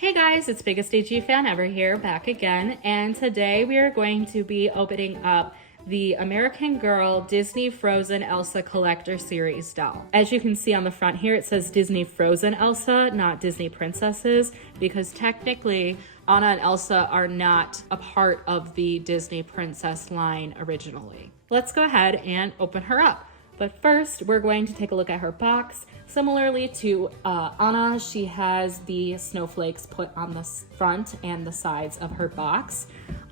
Hey guys, it's BiggestAGFanEVer here, back again, and today we are going to be opening up the American Girl Disney Frozen Elsa Collector Series doll. As you can see on the front here, it says Disney Frozen Elsa, not Disney Princesses, because technically Anna and Elsa are not a part of the Disney Princess line originally. Let's go ahead and open her up. But first, we're going to take a look at her box. Similarly to Anna, she has the snowflakes put on the front and the sides of her box.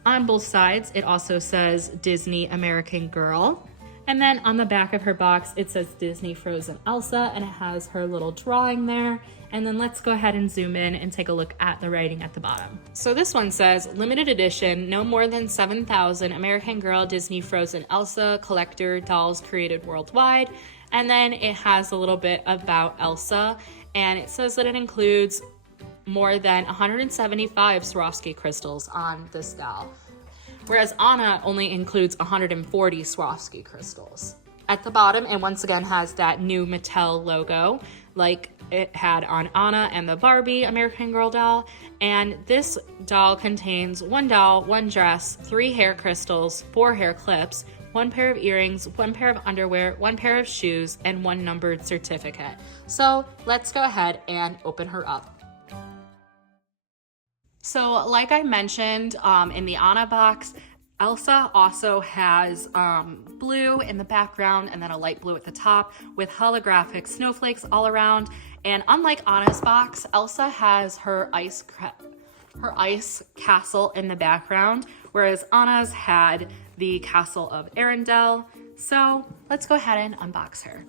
On both sides, it also says Disney American Girl. And then on the back of her box, it says Disney Frozen Elsa, and it has her little drawing there. And then let's go ahead and zoom in and take a look at the writing at the bottom. So this one says, limited edition, no more than 7,000 American Girl Disney Frozen Elsa collector dolls created worldwide. And then it has a little bit about Elsa, and it says that it includes more than 175 Swarovski crystals on this doll, whereas Anna only includes 140 Swarovski crystals. At the bottom, it once again has that new Mattel logo, like it had on Anna and the Barbie American Girl doll. And this doll contains one doll, one dress, 3 hair crystals, 4 hair clips, 1 pair of earrings, 1 pair of underwear, 1 pair of shoes, and 1 numbered certificate. So let's go ahead and open her up. So like I mentioned in the Anna box, Elsa also has blue in the background and then a light blue at the top with holographic snowflakes all around. And unlike Anna's box, Elsa has her ice castle in the background, whereas Anna's had the castle of Arendelle. So let's go ahead and unbox her.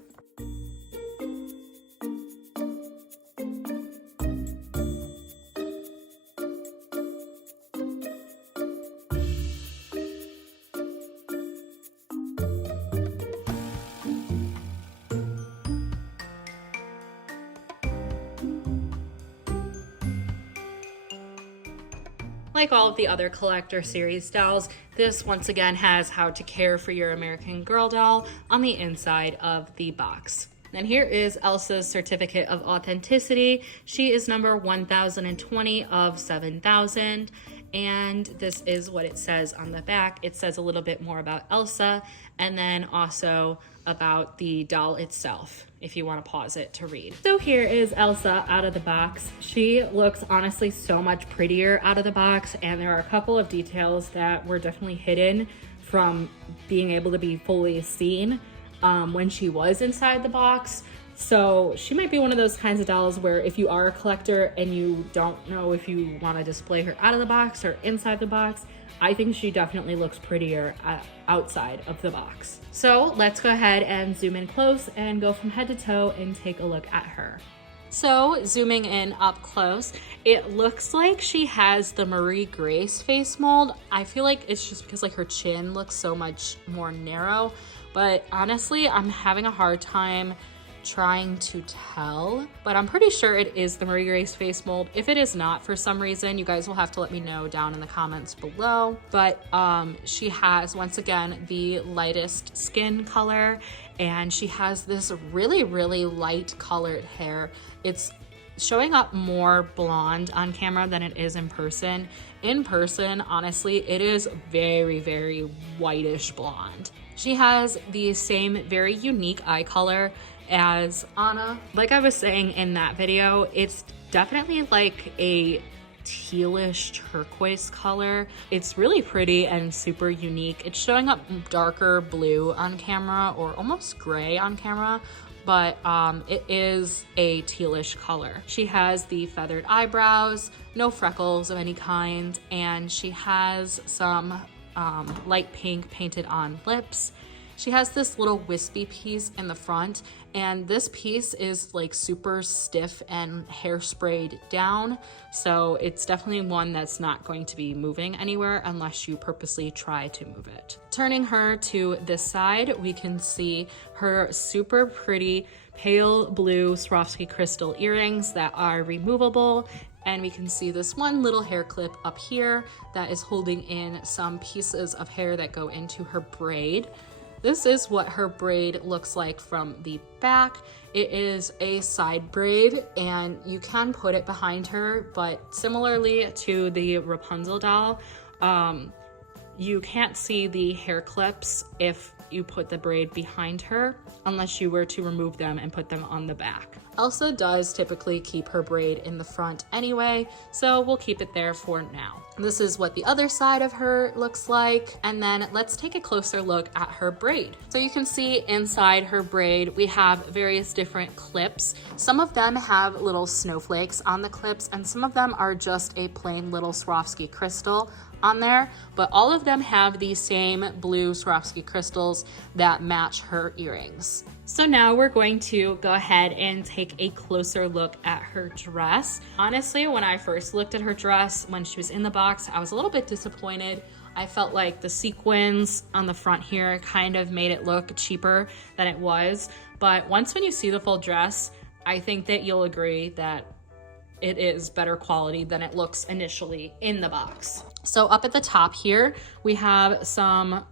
Like all of the other collector series dolls, this once again has how to care for your American Girl doll on the inside of the box. And here is Elsa's certificate of authenticity. She is number 1020 of 7,000. And this is what it says on the back. It says a little bit more about Elsa and then also about the doll itself, if you want to pause it to read. So here is Elsa out of the box. She looks honestly so much prettier out of the box, and there are a couple of details that were definitely hidden from being able to be fully seen when she was inside the box. So she might be one of those kinds of dolls where if you are a collector and you don't know if you want to display her out of the box or inside the box, I think she definitely looks prettier outside of the box. So let's go ahead and zoom in close and go from head to toe and take a look at her. So zooming in up close, it looks like she has the Marie Grace face mold. I feel like it's just because like her chin looks so much more narrow, but honestly, I'm having a hard time trying to tell, but I'm pretty sure it is the Marie Grace face mold. If it is not, for some reason, you guys will have to let me know down in the comments below. But she has, once again, the lightest skin color, and she has this really, really light colored hair. It's showing up more blonde on camera than it is in person. In person, honestly, it is very, very whitish blonde. She has the same very unique eye color as Anna. Like I was saying in that video, it's definitely like a tealish turquoise color. It's really pretty and super unique. It's showing up darker blue on camera or almost gray on camera, but it is a tealish color. She has the feathered eyebrows, no freckles of any kind, and she has some light pink painted on lips. She has this little wispy piece in the front, and this piece is like super stiff and hairsprayed down, so it's definitely one that's not going to be moving anywhere unless you purposely try to move it. Turning her to this side, we can see her super pretty pale blue Swarovski crystal earrings that are removable, and we can see this one little hair clip up here that is holding in some pieces of hair that go into her braid. This is what her braid looks like from the back. It is a side braid and you can put it behind her, but similarly to the Rapunzel doll, you can't see the hair clips if you put the braid behind her unless you were to remove them and put them on the back. Elsa does typically keep her braid in the front anyway, so we'll keep it there for now. This is what the other side of her looks like, and then let's take a closer look at her braid. So you can see inside her braid we have various different clips. Some of them have little snowflakes on the clips, and some of them are just a plain little Swarovski crystal on there, but all of them have the same blue Swarovski crystals that match her earrings. So now we're going to go ahead and take a closer look at her dress. Honestly, when I first looked at her dress when she was in the box, I was a little bit disappointed. I felt like the sequins on the front here kind of made it look cheaper than it was, but once when you see the full dress, I think that you'll agree that it is better quality than it looks initially in the box. So up at the top here, we have some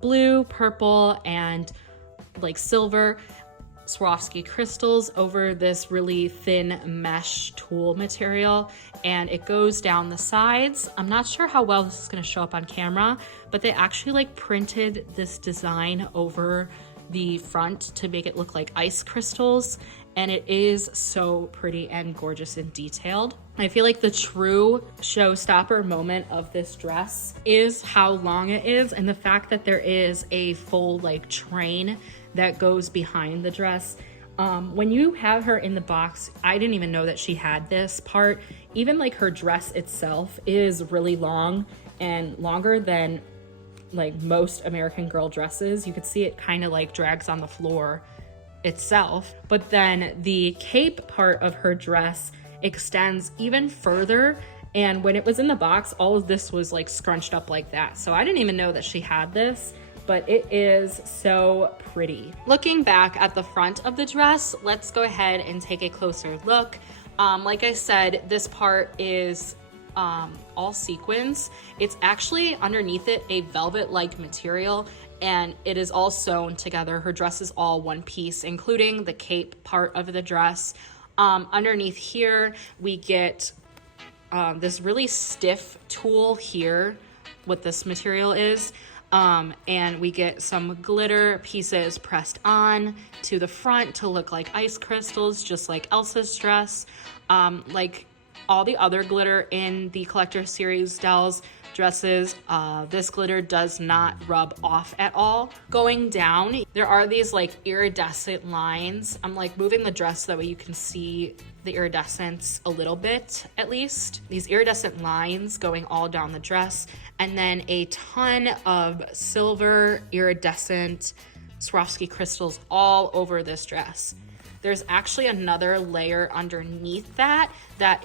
blue, purple, and like silver Swarovski crystals over this really thin mesh tulle material, and it goes down the sides. I'm not sure how well this is going to show up on camera, but they actually like printed this design over the front to make it look like ice crystals, and it is so pretty and gorgeous and detailed. I feel like the true showstopper moment of this dress is how long it is, and the fact that there is a full like train that goes behind the dress. When you have her in the box, I didn't even know that she had this part. Even like her dress itself is really long and longer than like most American Girl dresses. You could see it kind of like drags on the floor itself, but then the cape part of her dress extends even further, and when it was in the box, all of this was like scrunched up like that. So I didn't even know that she had this, but it is so pretty. Looking back at the front of the dress, let's go ahead and take a closer look. Like I said, this part is all sequins. It's actually underneath it a velvet-like material, and it is all sewn together. Her dress is all one piece, including the cape part of the dress. Underneath here, we get this really stiff tulle here, what this material is. And we get some glitter pieces pressed on to the front to look like ice crystals, just like Elsa's dress. Like all the other glitter in the Collector Series dolls dresses, this glitter does not rub off at all. Going down, there are these like iridescent lines. I'm like moving the dress so that way you can see the iridescence a little bit, at least. These iridescent lines going all down the dress, and then a ton of silver iridescent Swarovski crystals all over this dress. There's actually another layer underneath that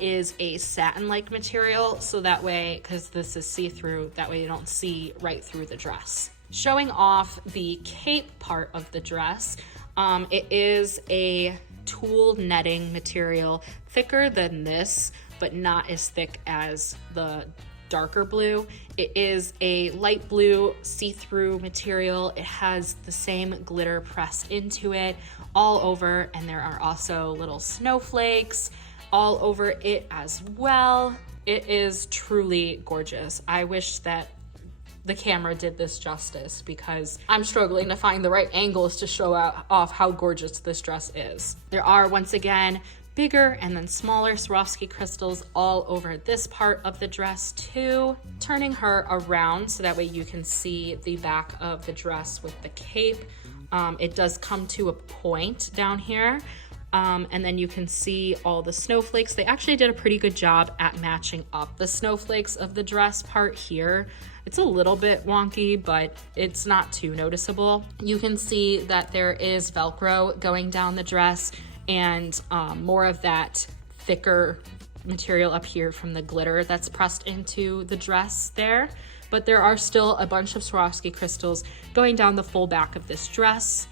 is a satin-like material, so that way, because this is see-through, that way you don't see right through the dress. Showing off the cape part of the dress, it is a tulle netting material, thicker than this, but not as thick as the darker blue. It is a light blue see-through material. It has the same glitter pressed into it all over, and there are also little snowflakes all over it as well. It is truly gorgeous. I wish that the camera did this justice because I'm struggling to find the right angles to show off how gorgeous this dress is. There are, once again, bigger and then smaller Swarovski crystals all over this part of the dress too. Turning her around so that way you can see the back of the dress with the cape. It does come to a point down here, and then you can see all the snowflakes. They actually did a pretty good job at matching up the snowflakes of the dress part here. It's a little bit wonky, but it's not too noticeable. You can see that there is Velcro going down the dress, and more of that thicker material up here from the glitter that's pressed into the dress there. But there are still a bunch of Swarovski crystals going down the full back of this dress.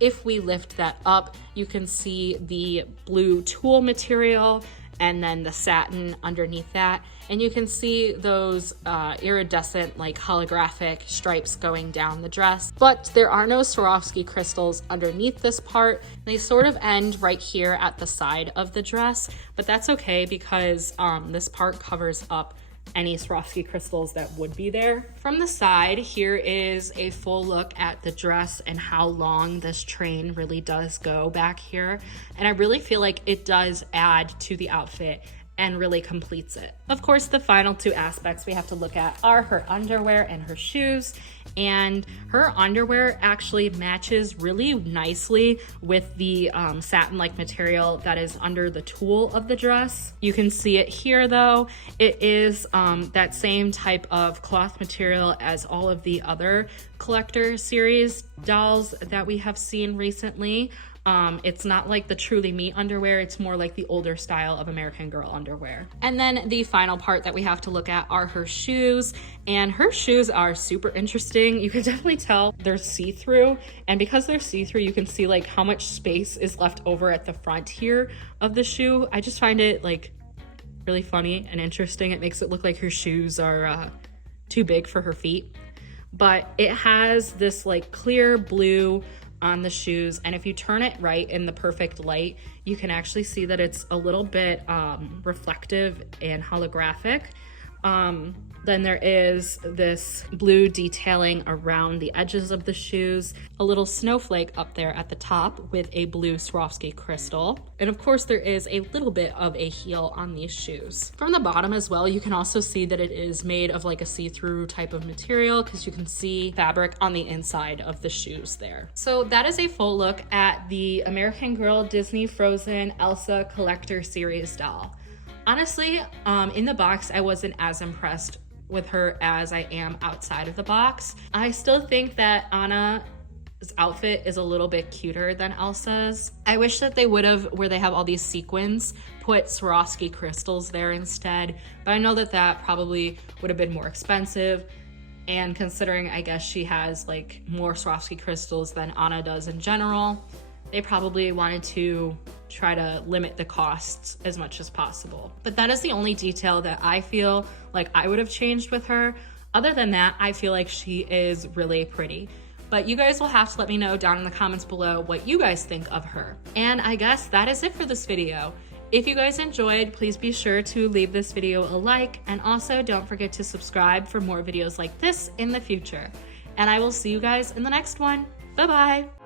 If we lift that up, you can see the blue tulle material and then the satin underneath that. And you can see those iridescent, like holographic stripes going down the dress. But there are no Swarovski crystals underneath this part. They sort of end right here at the side of the dress, but that's okay because this part covers up any Swarovski crystals that would be there. From the side, here is a full look at the dress and how long this train really does go back here. And I really feel like it does add to the outfit and really completes it. Of course, the final two aspects we have to look at are her underwear and her shoes. And her underwear actually matches really nicely with the satin-like material that is under the tulle of the dress. You can see it here though. It is that same type of cloth material as all of the other collector series dolls that we have seen recently. It's not like the Truly Me underwear, it's more like the older style of American Girl underwear. And then the final part that we have to look at are her shoes, and her shoes are super interesting. You can definitely tell they're see-through, and because they're see-through, you can see like how much space is left over at the front here of the shoe. I just find it like really funny and interesting. It makes it look like her shoes are too big for her feet, but it has this like clear blue on the shoes, and if you turn it right in the perfect light, you can actually see that it's a little bit reflective and holographic. Then there is this blue detailing around the edges of the shoes, a little snowflake up there at the top with a blue Swarovski crystal. And of course there is a little bit of a heel on these shoes. From the bottom as well, you can also see that it is made of like a see-through type of material because you can see fabric on the inside of the shoes there. So that is a full look at the American Girl Disney Frozen Elsa Collector Series doll. Honestly, in the box, I wasn't as impressed with her as I am outside of the box. I still think that Anna's outfit is a little bit cuter than Elsa's. I wish that they would have, where they have all these sequins, put Swarovski crystals there instead, but I know that that probably would have been more expensive. And considering, I guess, she has like more Swarovski crystals than Anna does in general, they probably wanted to try to limit the costs as much as possible. But that is the only detail that I feel like I would have changed with her. Other than that, I feel like she is really pretty. But you guys will have to let me know down in the comments below what you guys think of her. And I guess that is it for this video. If you guys enjoyed, please be sure to leave this video a like, and also don't forget to subscribe for more videos like this in the future. And I will see you guys in the next one. Bye-bye.